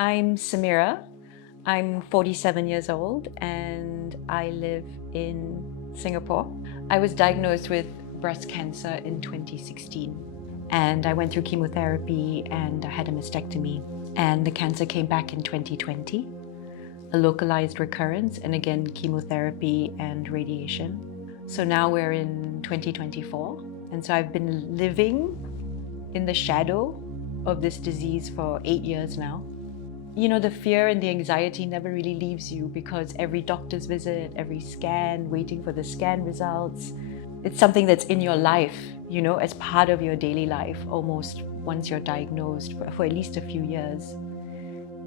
I'm Samira. I'm 47 years old and I live in Singapore. I was diagnosed with breast cancer in 2016 and I went through chemotherapy and I had a mastectomy, and the cancer came back in 2020, a localized recurrence, and again chemotherapy and radiation. So now we're in 2024, and so I've been living in the shadow of this disease for 8 years now. You know, the fear and the anxiety never really leaves you, because every doctor's visit, every scan, waiting for the scan results, it's something that's in your life, you know, as part of your daily life, almost once you're diagnosed for at least a few years.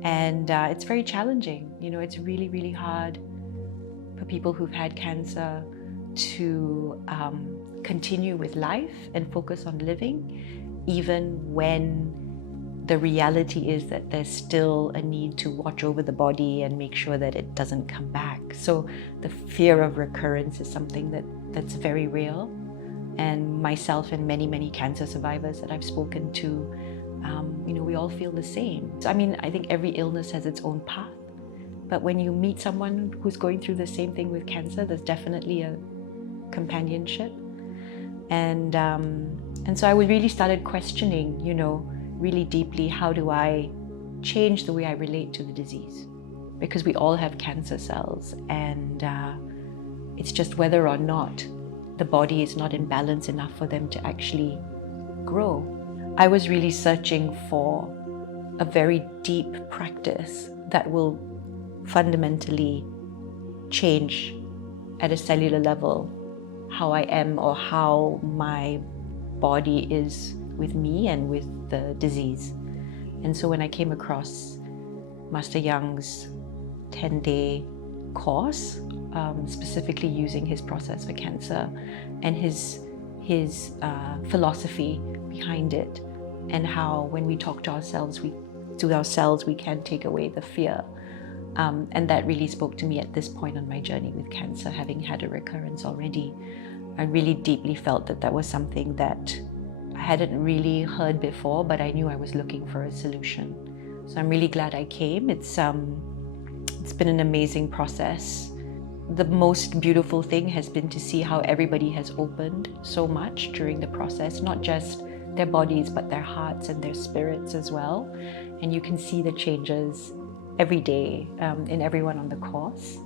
And it's very challenging. You know, it's really, really hard for people who've had cancer to continue with life and focus on living, even when the reality is that there's still a need to watch over the body and make sure that it doesn't come back. So the fear of recurrence is something that's very real. And myself and many, many cancer survivors that I've spoken to, you know, we all feel the same. I mean, I think every illness has its own path. But when you meet someone who's going through the same thing with cancer, there's definitely a companionship. And so I really started questioning, you know, really deeply, how do I change the way I relate to the disease? Because we all have cancer cells, and it's just whether or not the body is not in balance enough for them to actually grow. I was really searching for a very deep practice that will fundamentally change at a cellular level how I am, or how my body is with me and with the disease. And so when I came across Master Yang's 10-day course, specifically using his process for cancer and his philosophy behind it, and how when we talk to ourselves, we can take away the fear. And that really spoke to me at this point on my journey with cancer, having had a recurrence already. I really deeply felt that that was something that I hadn't really heard before, but I knew I was looking for a solution. So I'm really glad I came. It's been an amazing process. The most beautiful thing has been to see how everybody has opened so much during the process, not just their bodies, but their hearts and their spirits as well. And you can see the changes every day in everyone on the course.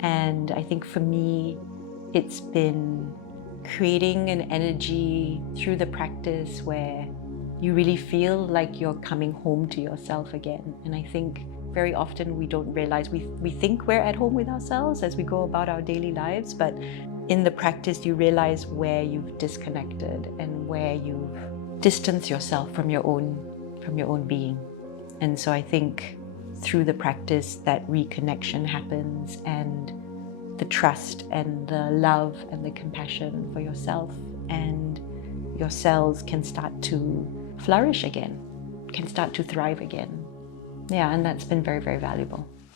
And I think for me, it's been creating an energy through the practice where you really feel like you're coming home to yourself again. And I think very often we don't realize, we think we're at home with ourselves as we go about our daily lives, but in the practice you realize where you've disconnected and where you've distanced yourself from your own being. And so I think through the practice that reconnection happens, and the trust and the love and the compassion for yourself, and your cells can start to flourish again, can start to thrive again. Yeah, and that's been very, very valuable.